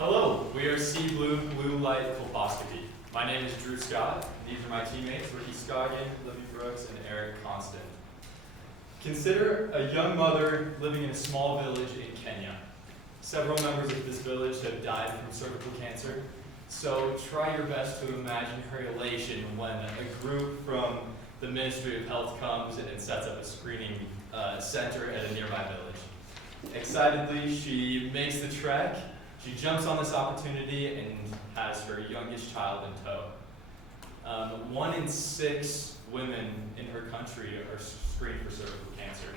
Hello, we are C-Blu Blue Light Colposcopy. My name is Drew Scott. These are my teammates, Ricky Scoggin, Libby Brooks, and Eric Constant. Consider a young mother living in a small village in Kenya. Several members of this village have died from cervical cancer, so try your best to imagine her elation when a group from the Ministry of Health comes and sets up a screening center at a nearby village. Excitedly, she makes the trek. She jumps on this opportunity and has her youngest child in tow. 1 in 6 women in her country are screened for cervical cancer,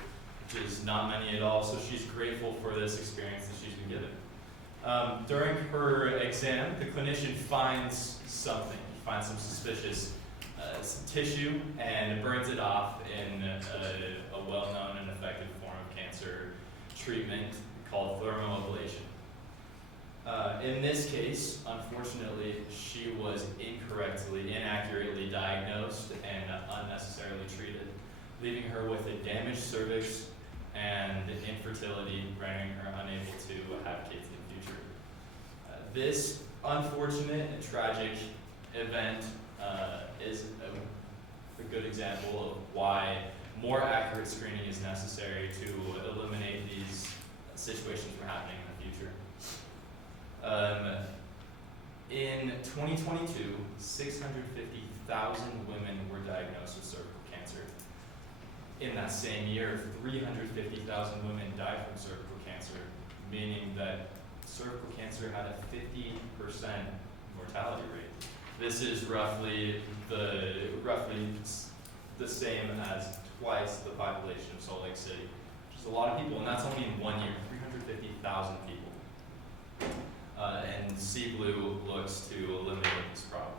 which is not many at all, so she's grateful for this experience that she's been given. During her exam, the clinician finds something. He finds some suspicious tissue and burns it off in a well-known and effective form of cancer treatment called thermoablation. In this case, unfortunately, she was inaccurately diagnosed and unnecessarily treated, leaving her with a damaged cervix and infertility, rendering her unable to have kids in the future. This unfortunate and tragic event is a good example of why more accurate screening is necessary to eliminate these situations from happening in the future. In 2022, 650,000 women were diagnosed with cervical cancer. In that same year, 350,000 women died from cervical cancer, meaning that cervical cancer had a 50% mortality rate. This is roughly the same as twice the population of Salt Lake City, which is a lot of people, and that's only in 1 year, 350,000 people. And C-Blu looks to eliminate this problem.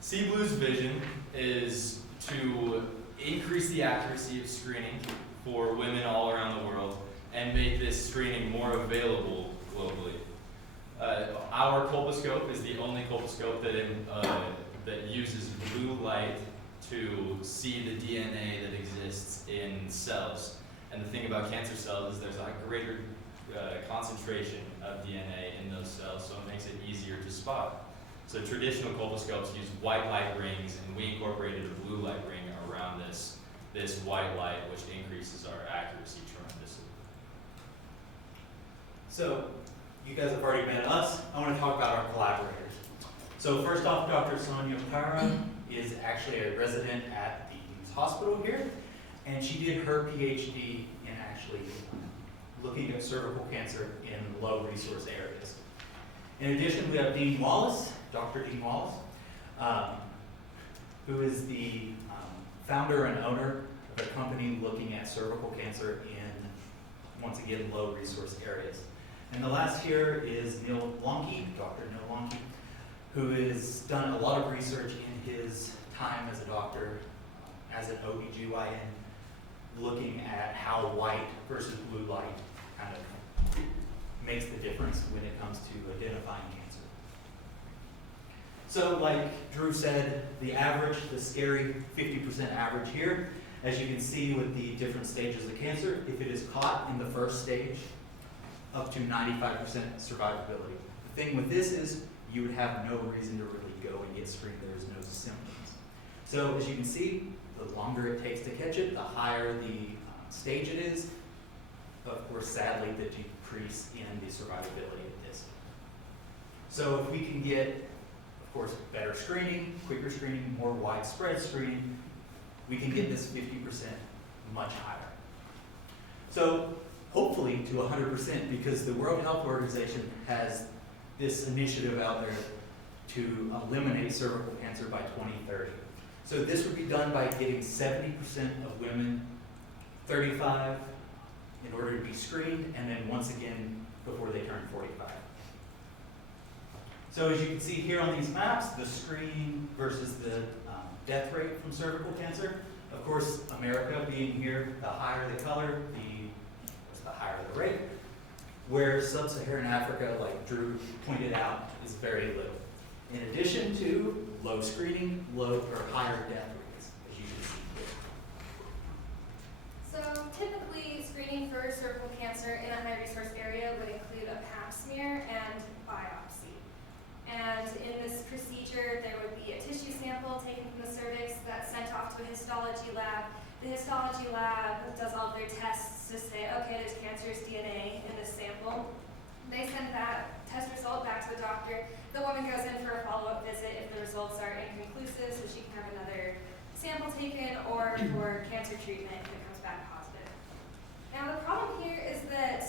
C-Blu's vision is to increase the accuracy of screening for women all around the world and make this screening more available globally. Our colposcope is the only colposcope that uses blue light to see the DNA that exists in cells. And the thing about cancer cells is there's a greater concentration of DNA in those cells, so it makes it easier to spot. So traditional colposcopes use white light rings, and we incorporated a blue light ring around this white light, which increases our accuracy tremendously. So, you guys have already met us. I want to talk about our collaborators. So first off, Dr. Sonia Para is actually a resident at the hospital here, and she did her PhD in actually looking at cervical cancer in low resource areas. In addition, we have Dean Wallace, Dr. Dean Wallace, who is the founder and owner of a company looking at cervical cancer in, once again, low resource areas. And the last here is Neil Lonke, Dr. Neil Lonke, who has done a lot of research in his time as a doctor, as an OBGYN, looking at how white versus blue light kind of makes the difference when it comes to identifying cancer. So like Drew said, the average, the scary 50% average here, as you can see with the different stages of cancer, if it is caught in the first stage, up to 95% survivability. The thing with this is you would have no reason to really go and get screened. There's no symptoms. So as you can see, the longer it takes to catch it, the higher the stage it is. Of course, sadly, the decrease in the survivability of this. So if we can get, of course, better screening, quicker screening, more widespread screening, we can get this 50% much higher. So hopefully to 100%, because the World Health Organization has this initiative out there to eliminate cervical cancer by 2030. So this would be done by getting 70% of women 35 in order to be screened, and then once again before they turn 45. So as you can see here on these maps, the screening versus the death rate from cervical cancer. Of course, America being here, the higher the color, the higher the rate. Where sub-Saharan Africa, like Drew pointed out, is very little. In addition to low screening, low or higher death rates, as you can see here. So typically, screening screening for cervical cancer in a high-resource area would include a pap smear and biopsy. And in this procedure, there would be a tissue sample taken from the cervix that's sent off to a histology lab. The histology lab does all of their tests to say, okay, there's cancerous DNA in this sample. They send that test result back to the doctor. The woman goes in for a follow-up visit if the results are inconclusive, so she can have another sample taken, or for cancer treatment if it comes back positive. Now the problem here is that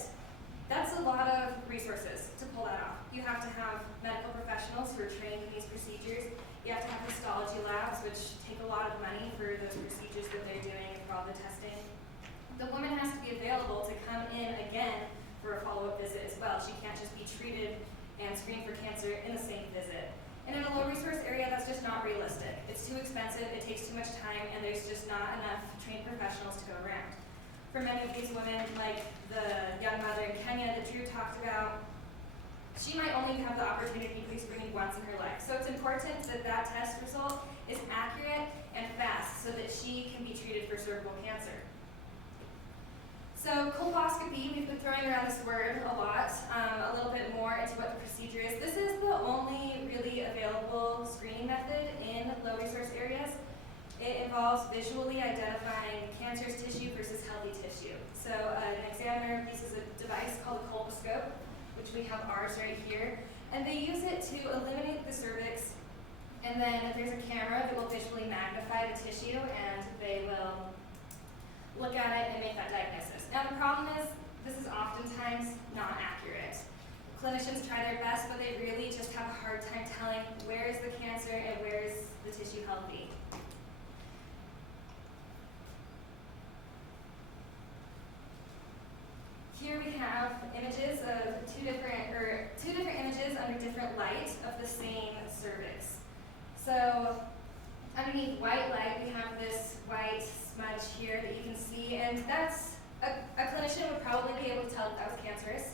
that's a lot of resources to pull that off. You have to have medical professionals who are trained in these procedures. You have to have histology labs, which take a lot of money for those procedures that they're doing and for all the testing. The woman has to be available to come in again for a follow-up visit as well. She can't just be treated and screened for cancer in the same visit. And in a low-resource area, that's just not realistic. It's too expensive, it takes too much time, and there's just not enough trained professionals to go around. For many of these women, like the young mother in Kenya that Drew talked about, she might only have the opportunity to be screened once in her life. So it's important that that test result is accurate and fast so that she can be treated for cervical cancer. So colposcopy, we've been throwing around this word a lot, a little bit more into what the procedure is. This is the only really available screening method in low-resource areas. It involves visually identifying cancerous tissue versus healthy tissue. So an examiner uses a device called a colposcope, which we have ours right here, and they use it to eliminate the cervix, and then there's a camera that will visually magnify the tissue, and they will look at it and make that diagnosis. Now the problem is, this is oftentimes not accurate. Clinicians try their best, but they really just have a hard time telling where is the cancer and where is the tissue healthy. Here we have images of two different images under different light of the same cervix. So underneath white light, we have this white smudge here that you can see, and that's a clinician would probably be able to tell that was cancerous.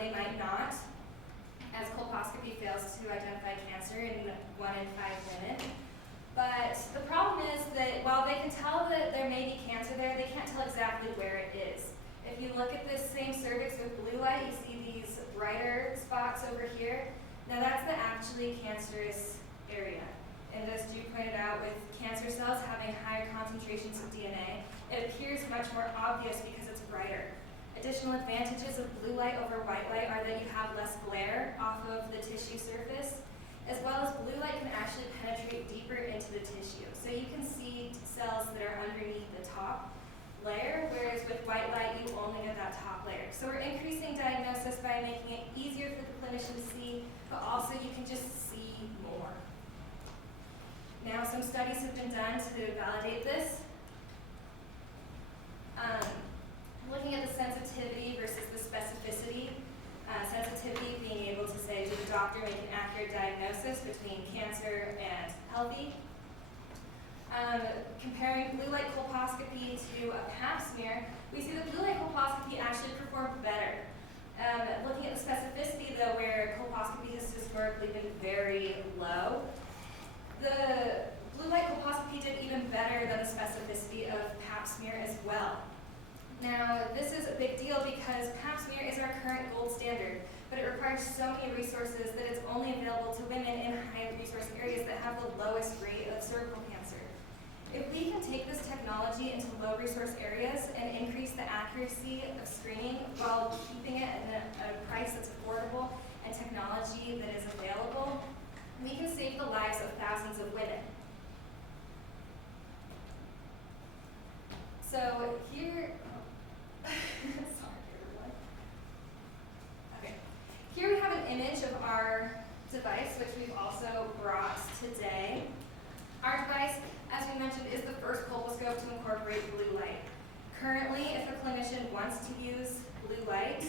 They might not, as colposcopy fails to identify cancer in 1 in 5 women. But the problem is that while they can tell that there may be cancer there, they can't tell exactly where it is. If you look at this same cervix with blue light, you see these brighter spots over here. Now that's the actually cancerous area. And as Drew pointed out, with cancer cells having higher concentrations of DNA, it appears much more obvious because it's brighter. Additional advantages of blue light over white light are that you have less glare off of the tissue surface, as well as blue light can actually penetrate deeper into the tissue. So you can see cells that are underneath the top layer, whereas with white light, you only get that top layer. So we're increasing diagnosis by making it easier for the clinician to see, but also you can just see more. Now, some studies have been done to validate this. Looking at the sensitivity versus the specificity. Sensitivity being able to say, did the doctor make an accurate diagnosis between cancer and healthy? Comparing blue light colposcopy to a pap smear, we see that blue light colposcopy actually performed better. Looking at the specificity, though, where colposcopy has historically been very low, the blue light colposcopy did even better than the specificity of pap smear as well. Now, this is a big deal because pap smear is our current gold standard, but it requires so many resources that it's only available to women in high-resource areas that have the lowest rate of cervical cancer. If we can take this technology into low-resource areas and increase the accuracy of screening while keeping it at a price that's affordable and technology that is available, we can save the lives of thousands of women. So here, sorry everyone. Okay, here we have an image of our device, which we've also brought today. Our device, as we mentioned, is the first colposcope to incorporate blue light. Currently, if a clinician wants to use blue light,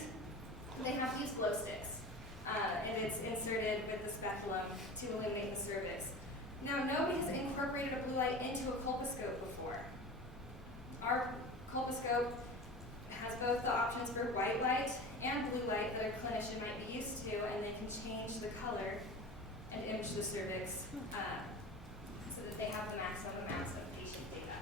they have to use glow sticks. And it's inserted with the speculum to illuminate the cervix. Now, nobody has incorporated a blue light into a colposcope before. Our colposcope has both the options for white light and blue light that a clinician might be used to, and they can change the color and image the cervix so that they have the maximum amounts of patient data.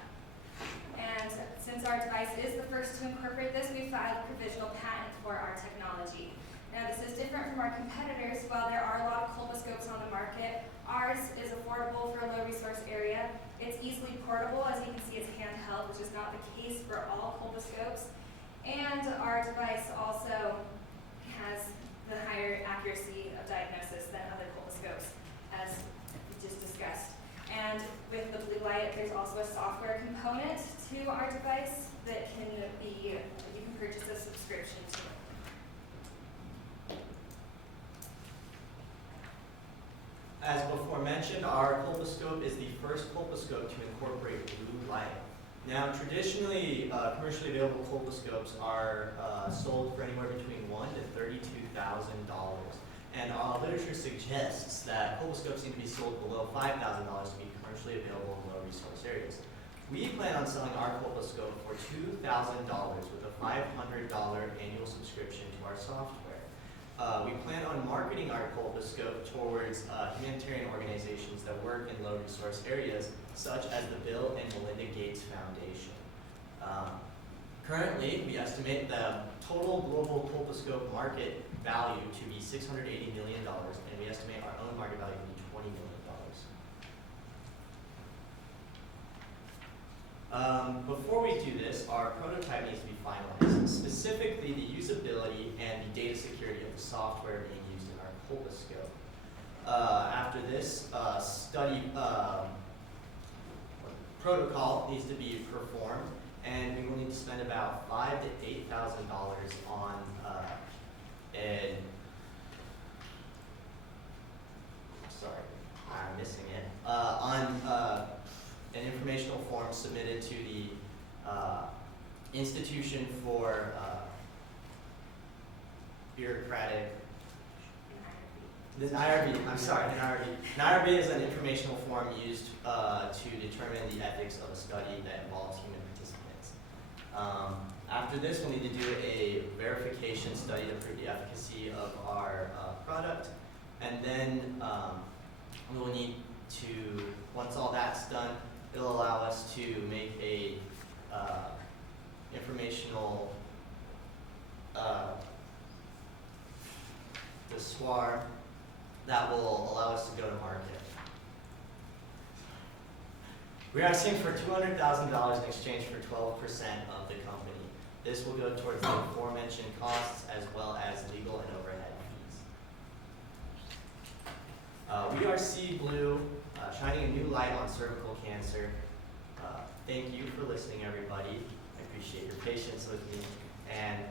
And And since our device is the first to incorporate this, we filed a provisional patent for our technology. Now, this is different from our competitors. While there are a lot of colposcopes on the market, ours is affordable for a low resource area. It's easily portable. As you can see, it's handheld, which is not the case for all colposcopes. And our device also has the higher accuracy of diagnosis than other colposcopes, as we just discussed. And with the blue light, there's also a software component to our device that you can purchase a subscription to. As before mentioned, our colposcope is the first colposcope to incorporate blue light. Now, traditionally, commercially available colposcopes are sold for anywhere between $1,000 to $32,000. And literature suggests that colposcopes need to be sold below $5,000 to be commercially available in low resource areas. We plan on selling our colposcope for $2,000 with a $500 annual subscription to our software. We plan on marketing our colposcope towards humanitarian organizations that work in low resource areas, such as the Bill and Melinda Gates Foundation. Currently, we estimate the total global colposcope market value to be $680 million, and we estimate our own market value to be $20 million. Before we do this, our prototype needs to be finalized, specifically the usability and the data security of the software being used in our colposcope. After this, study protocol needs to be performed, and we will need to spend about $5,000 to $8,000 on I'm missing it. An informational form submitted to the Institution for Bureaucratic. The NIRB, I'm sorry, the NIRB. NIRB is an informational form used to determine the ethics of a study that involves human participants. After this, we'll need to do a verification study to prove the efficacy of our product. And then we'll need to, once all that's done, it'll allow us to make a informational dissoir that will allow us to go to market. We're asking for $200,000 in exchange for 12% of the company. This will go towards the aforementioned costs as well as legal and overhead fees. We are C-Blu, shining a new light on cervical cancer. Thank you for listening, everybody. I appreciate your patience with me. And